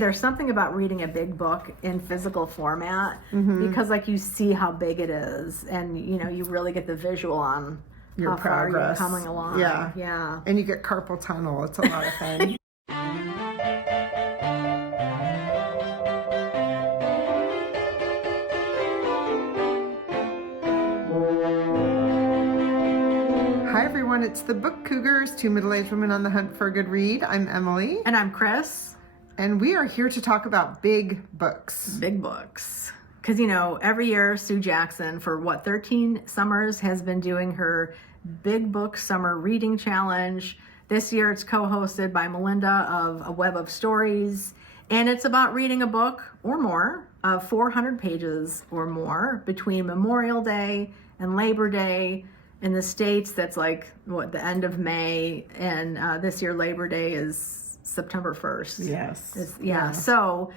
There's something about reading a big book in physical format because like you see how big it is and you really get the visual on your how progress. far you're coming along. Yeah. And you get carpal tunnel. It's a lot of fun. Hi everyone, it's the Book Cougars, two middle-aged women on the hunt for a good read. I'm Emily. And I'm Chris. And we are here to talk about big books. Big books. Because, every year Sue Jackson, for 13 summers, has been doing her Big Book Summer Reading Challenge. This year it's co-hosted by Melinda of A Web of Stories. And it's about reading a book or more of 400 pages or more between Memorial Day and Labor Day. In the States, that's like, the end of May. And this year Labor Day is September 1st. Yes. So,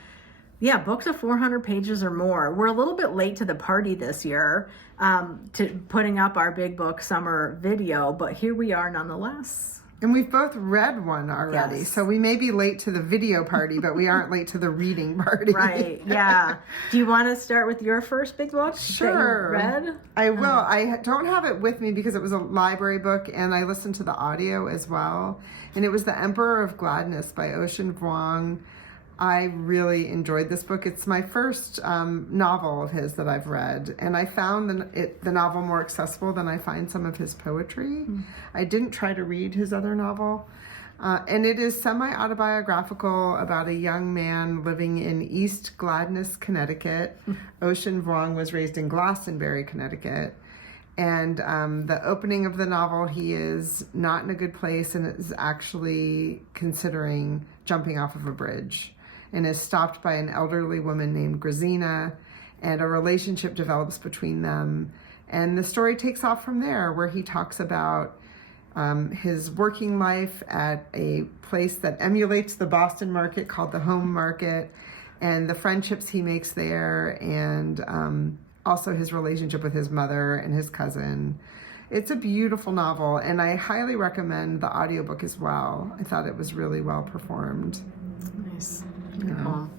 books of 400 pages or more. We're a little bit late to the party this year to putting up our Big Book Summer video, but here we are nonetheless. And we've both read one already, Yes. So we may be late to the video party, but we aren't late to the reading party. Right, yeah. Do you want to start with your first big book Sure. that you read? I will. I don't have it with me because it was a library book, and I listened to the audio as well. And it was The Emperor of Gladness by Ocean Vuong. I really enjoyed this book. It's my first novel of his that I've read, and I found the novel more accessible than I find some of his poetry. I didn't try to read his other novel, and it is semi-autobiographical about a young man living in East Gladness, Connecticut. Ocean Vuong was raised in Glastonbury, Connecticut. And the opening of the novel, he is not in a good place and is actually considering jumping off of a bridge, and is stopped by an elderly woman named Grazina, and a relationship develops between them. And the story takes off from there, where he talks about his working life at a place that emulates the Boston market called the Home Market, and the friendships he makes there, and also his relationship with his mother and his cousin. It's a beautiful novel, and I highly recommend the audiobook as well. I thought it was really well performed. Nice. Cool.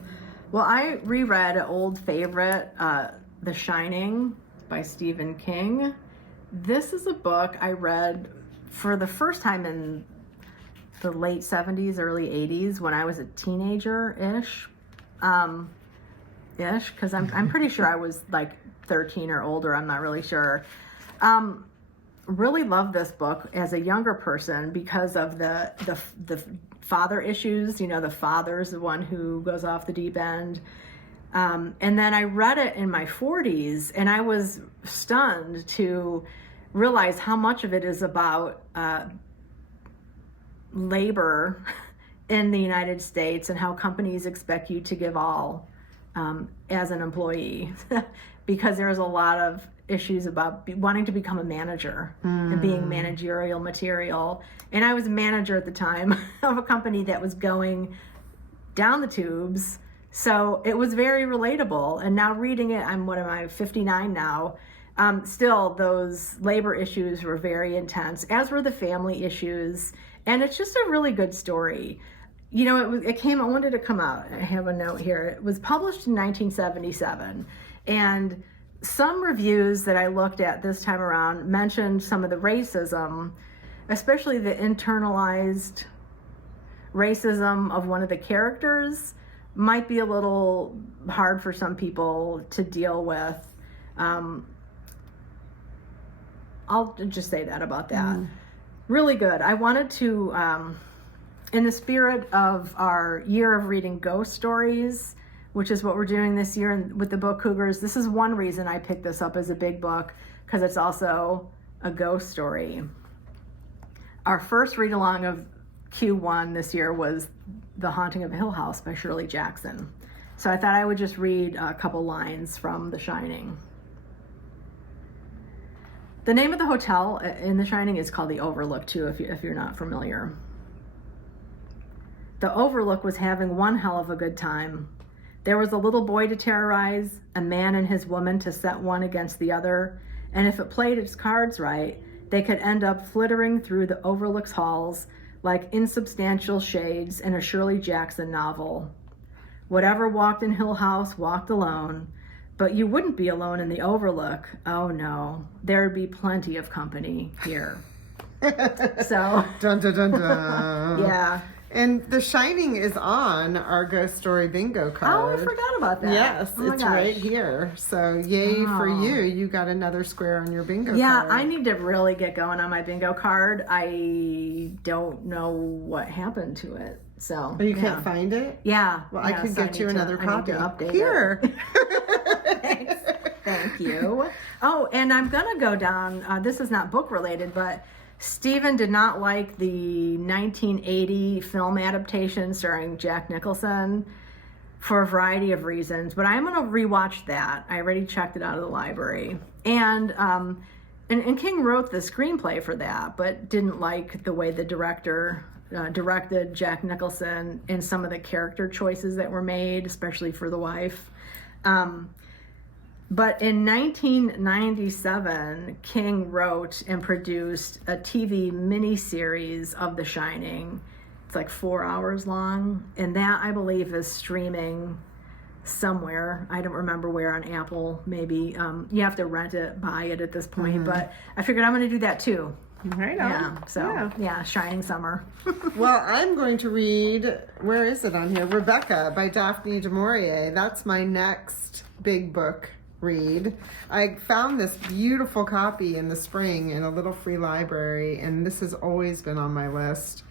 Well, I reread an old favorite, The Shining by Stephen King. This is a book I read for the first time in the late 70s, early 80s when I was a teenager-ish. Because I'm pretty sure I was like 13 or older. I'm not really sure. Really loved this book as a younger person because of the father issues. The father's the one who goes off the deep end. And then I read it in my 40s, and I was stunned to realize how much of it is about labor in the United States and how companies expect you to give all as an employee. Because there's a lot of issues about wanting to become a manager and being managerial material. And I was a manager at the time of a company that was going down the tubes. So it was very relatable. And now reading it, I'm 59 now. Still, those labor issues were very intense, as were the family issues. And it's just a really good story. When did it come out? I have a note here. It was published in 1977. And some reviews that I looked at this time around mentioned some of the racism, especially the internalized racism of one of the characters might be a little hard for some people to deal with. I'll just say that about that. Really good. I wanted to, in the spirit of our year of reading ghost stories, which is what we're doing this year with the Book Cougars. This is one reason I picked this up as a big book, because it's also a ghost story. Our first read along of Q1 this year was The Haunting of Hill House by Shirley Jackson. So I thought I would just read a couple lines from The Shining. The name of the hotel in The Shining is called the Overlook too, if you're not familiar. The Overlook was having one hell of a good time. There was a little boy to terrorize, a man and his woman to set one against the other, and if it played its cards right, they could end up flittering through the Overlook's halls like insubstantial shades in a Shirley Jackson novel. Whatever walked in Hill House walked alone, but you wouldn't be alone in the Overlook. Oh no, there'd be plenty of company here. So, dun, dun, dun, dun. yeah. And The Shining is on our ghost story bingo card. Oh, I forgot about that. Yes, oh it's right here. So yay for you. You got another square on your bingo card. Yeah, I need to really get going on my bingo card. I don't know what happened to it. So, Oh, you can't find it? Yeah. Well, I could get you another copy. I need to update Here. Thanks. Thank you. Oh, and I'm going to go down, this is not book related, but Stephen did not like the 1980 film adaptation starring Jack Nicholson for a variety of reasons, but I'm going to rewatch that. I already checked it out of the library. And King wrote the screenplay for that, but didn't like the way the director directed Jack Nicholson and some of the character choices that were made, especially for the wife. But in 1997, King wrote and produced a TV miniseries of The Shining. It's like 4 hours long, and that, I believe, is streaming somewhere. I don't remember where, on Apple, maybe. You have to rent it, buy it at this point, but I figured I'm going to do that too. Right on. Yeah, so, yeah, Shining Summer. Well, I'm going to read, where is it on here? Rebecca by Daphne du Maurier. That's my next big book read. I found this beautiful copy in the spring in a little free library, and this has always been on my list.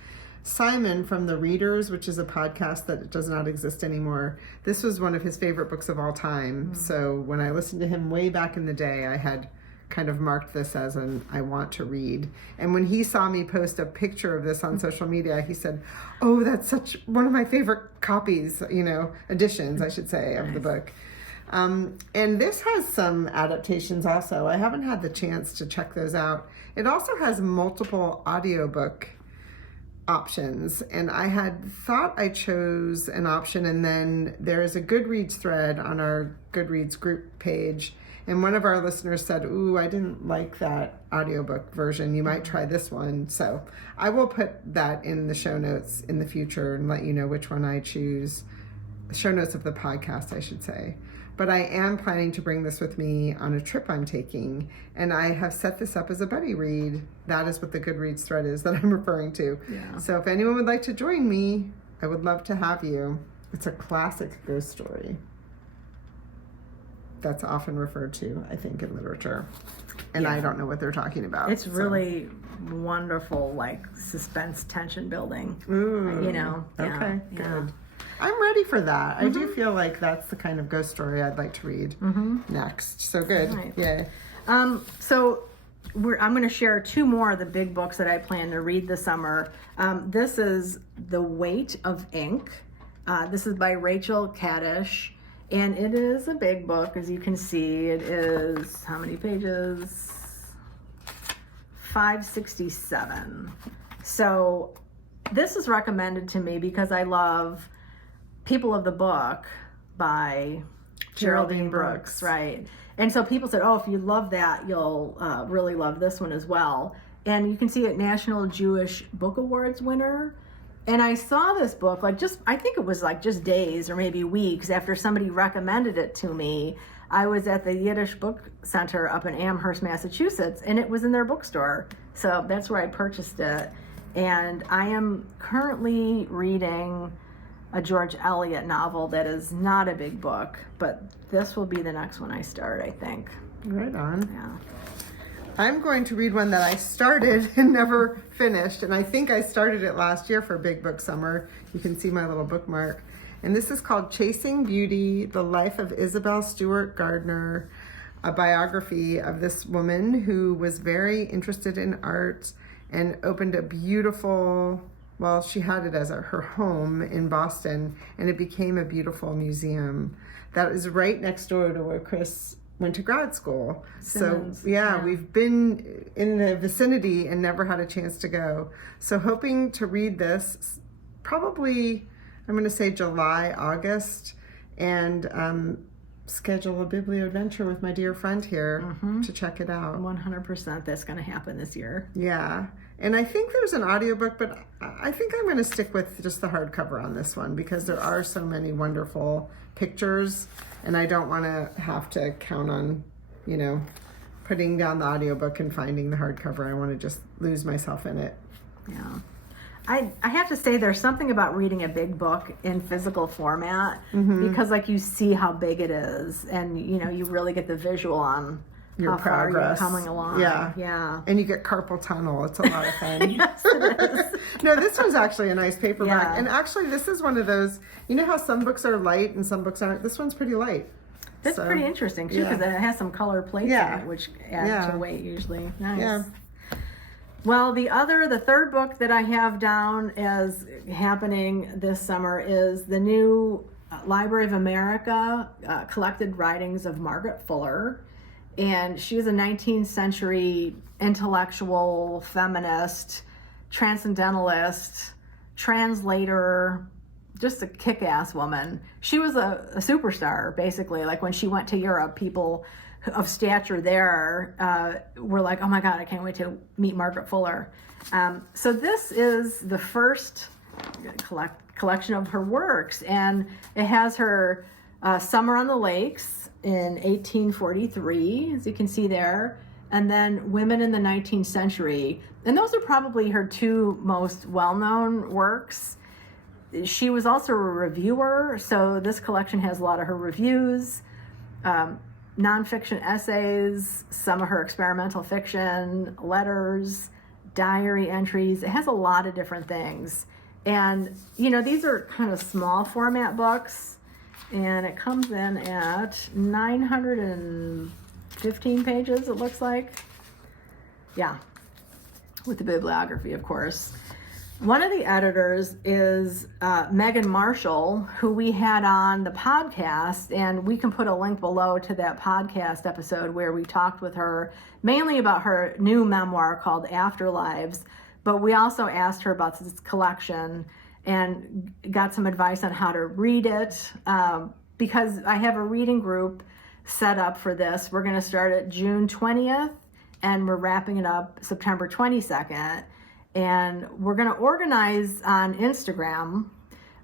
Simon from The Readers, which is a podcast that does not exist anymore, this was one of his favorite books of all time. So when I listened to him way back in the day, I had kind of marked this as an I want to read. And when he saw me post a picture of this on social media, he said, oh, that's such one of my favorite copies, editions, I should say, of the book. And this has some adaptations also. I haven't had the chance to check those out. It also has multiple audiobook options, and I had thought I chose an option, and then there is a Goodreads thread on our Goodreads group page, and one of our listeners said, ooh, I didn't like that audiobook version. You might try this one. So I will put that in the show notes in the future and let you know which one I choose. The show notes of the podcast, I should say. But I am planning to bring this with me on a trip I'm taking, and I have set this up as a buddy read. That is what the Goodreads thread is that I'm referring to. Yeah. So if anyone would like to join me, I would love to have you. It's a classic ghost story that's often referred to, I think, in literature. And I don't know what they're talking about. It's really wonderful, like suspense, tension building. Ooh, Okay, good. I'm ready for that. I do feel like that's the kind of ghost story I'd like to read next. So good. Right. Yeah. So I'm going to share two more of the big books that I plan to read this summer. This is The Weight of Ink. This is by Rachel Kadish, and it is a big book. As you can see, it is, how many pages? 567. So this is recommended to me because I love People of the Book by Geraldine Brooks, right? And so people said, oh, if you love that, you'll really love this one as well. And you can see it, National Jewish Book Awards winner. And I saw this book, I think it was just days or maybe weeks after somebody recommended it to me. I was at the Yiddish Book Center up in Amherst, Massachusetts, and it was in their bookstore. So that's where I purchased it. And I am currently reading a George Eliot novel that is not a big book, but this will be the next one I start, I think. Right on. Yeah. I'm going to read one that I started and never finished, and I think I started it last year for Big Book Summer. You can see my little bookmark. And this is called Chasing Beauty, The Life of Isabel Stewart Gardner, a biography of this woman who was very interested in art and opened a beautiful, well, she had it as her home in Boston, and it became a beautiful museum that is right next door to where Chris went to grad school. Simmons, So yeah, we've been in the vicinity and never had a chance to go. So hoping to read this probably, I'm going to say July, August, and schedule a biblio-adventure with my dear friend here to check it out. 100% that's going to happen this year. Yeah. And I think there's an audiobook, but I think I'm going to stick with just the hardcover on this one because there are so many wonderful pictures, and I don't want to have to count on, putting down the audiobook and finding the hardcover. I want to just lose myself in it. Yeah. I have to say there's something about reading a big book in physical format because like you see how big it is and you really get the visual on Your how far progress. you're coming along. Yeah. And you get carpal tunnel. It's a lot of fun. Yes, it is. No, this one's actually a nice paperback. Yeah. And actually this is one of those, how some books are light and some books aren't? This one's pretty light. That's pretty interesting too because it has some color plates in it which add to weight usually. Nice. Yeah. Well, the third book that I have down as happening this summer is the new Library of America collected writings of Margaret Fuller. And she is a 19th century intellectual, feminist, transcendentalist, translator, just a kick-ass woman. She was a superstar, basically. Like when she went to Europe, people of stature there were like, oh my God, I can't wait to meet Margaret Fuller. So this is the first collection of her works, and it has her Summer on the Lakes in 1843, as you can see there, and then Women in the 19th Century. And those are probably her two most well-known works. She was also a reviewer, so this collection has a lot of her reviews, nonfiction essays, some of her experimental fiction, letters, diary entries. It has a lot of different things. And, these are kind of small format books, and it comes in at 915 pages, it looks like. Yeah, with the bibliography, of course. One of the editors is Megan Marshall, who we had on the podcast, and we can put a link below to that podcast episode where we talked with her mainly about her new memoir called Afterlives, but we also asked her about this collection and got some advice on how to read it because I have a reading group set up for this. We're going to start at June 20th, and we're wrapping it up September 22nd. And we're going to organize on Instagram,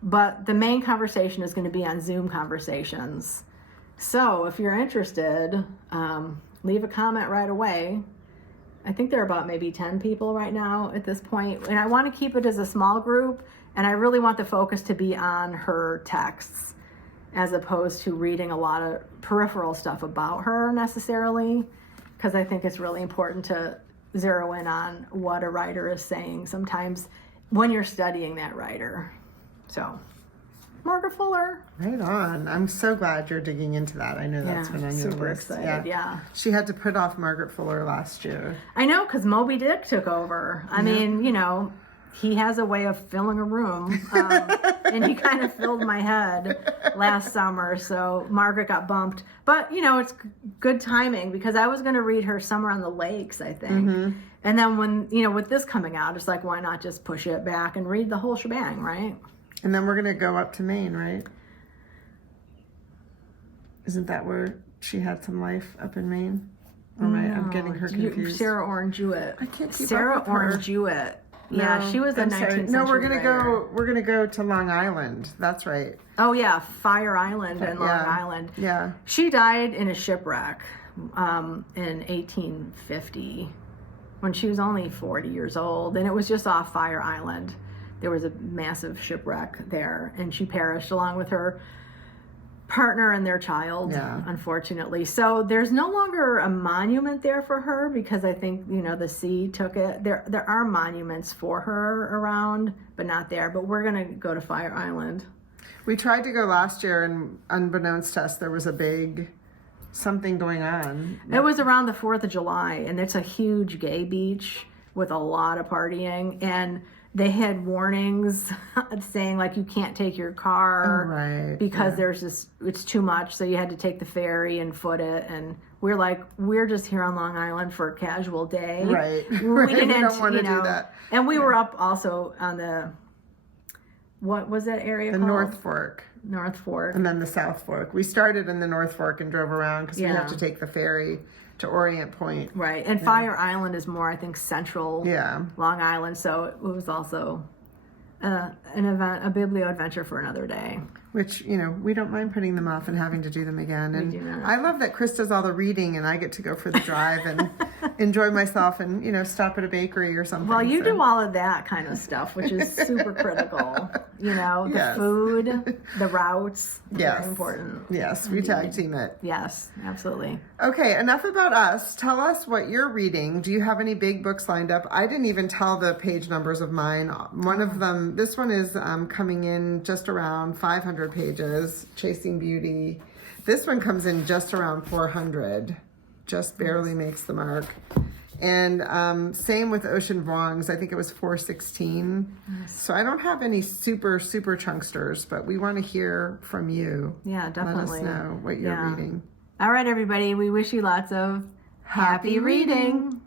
but the main conversation is going to be on Zoom conversations. So if you're interested, leave a comment right away. I think there are about maybe 10 people right now at this point. And I want to keep it as a small group, and I really want the focus to be on her texts as opposed to reading a lot of peripheral stuff about her necessarily, because I think it's really important to zero in on what a writer is saying sometimes when you're studying that writer. So, Margaret Fuller. Right on. I'm so glad you're digging into that. I know that's been on your super list. Excited, yeah. She had to put off Margaret Fuller last year. I know, because Moby Dick took over. I mean, he has a way of filling a room, and he kind of filled my head last summer, so Margaret got bumped. But, it's good timing, because I was going to read her Summer on the Lakes, I think. And then when, with this coming out, it's like, why not just push it back and read the whole shebang, right? And then we're going to go up to Maine, right? Isn't that where she had some life, up in Maine? All right, I'm getting her confused. Sarah Orne Jewett. I can't keep Sarah up with her. Orne Jewett. Yeah, she was a 19th century No, we're gonna writer. We're gonna go to Long Island. That's right. Oh yeah, Fire Island and Long Island. Yeah. She died in a shipwreck in 1850 when she was only 40 years old, and it was just off Fire Island. There was a massive shipwreck there, and she perished along with her partner and their child, unfortunately. So there's no longer a monument there for her because I think, the sea took it. There are monuments for her around, but not there. But we're going to go to Fire Island. We tried to go last year, and unbeknownst to us, there was a big something going on. It was around the 4th of July, and it's a huge gay beach with a lot of partying, and they had warnings saying like you can't take your car because it's too much, so you had to take the ferry and foot it, and we're like, we're just here on Long Island for a casual day, right? We don't want to do that. And we were up also on the, what was that area called? North Fork, and then the South Fork. We started in the North Fork and drove around because we have to take the ferry to Orient Point. Right. And Fire Island is more, I think, central Yeah. Long Island. So it was also an event, a biblio adventure for another day. Which, we don't mind putting them off and having to do them again. And do not. I love that Chris does all the reading and I get to go for the drive and enjoy myself and, stop at a bakery or something. Well, you do all of that kind of stuff, which is super critical. The Yes. food, the routes, Yes. very important. Yes, we tag team it. Yes, absolutely. Okay, enough about us. Tell us what you're reading. Do you have any big books lined up? I didn't even tell the page numbers of mine. One of them, this one is coming in just around 500 pages, Chasing Beauty. This one comes in just around 400, just barely makes the mark. And same with Ocean Vuong's. I think it was 416. Yes. So I don't have any super chunksters, but we want to hear from you. Yeah, definitely. Let us know what you're reading. All right, everybody. We wish you lots of happy reading.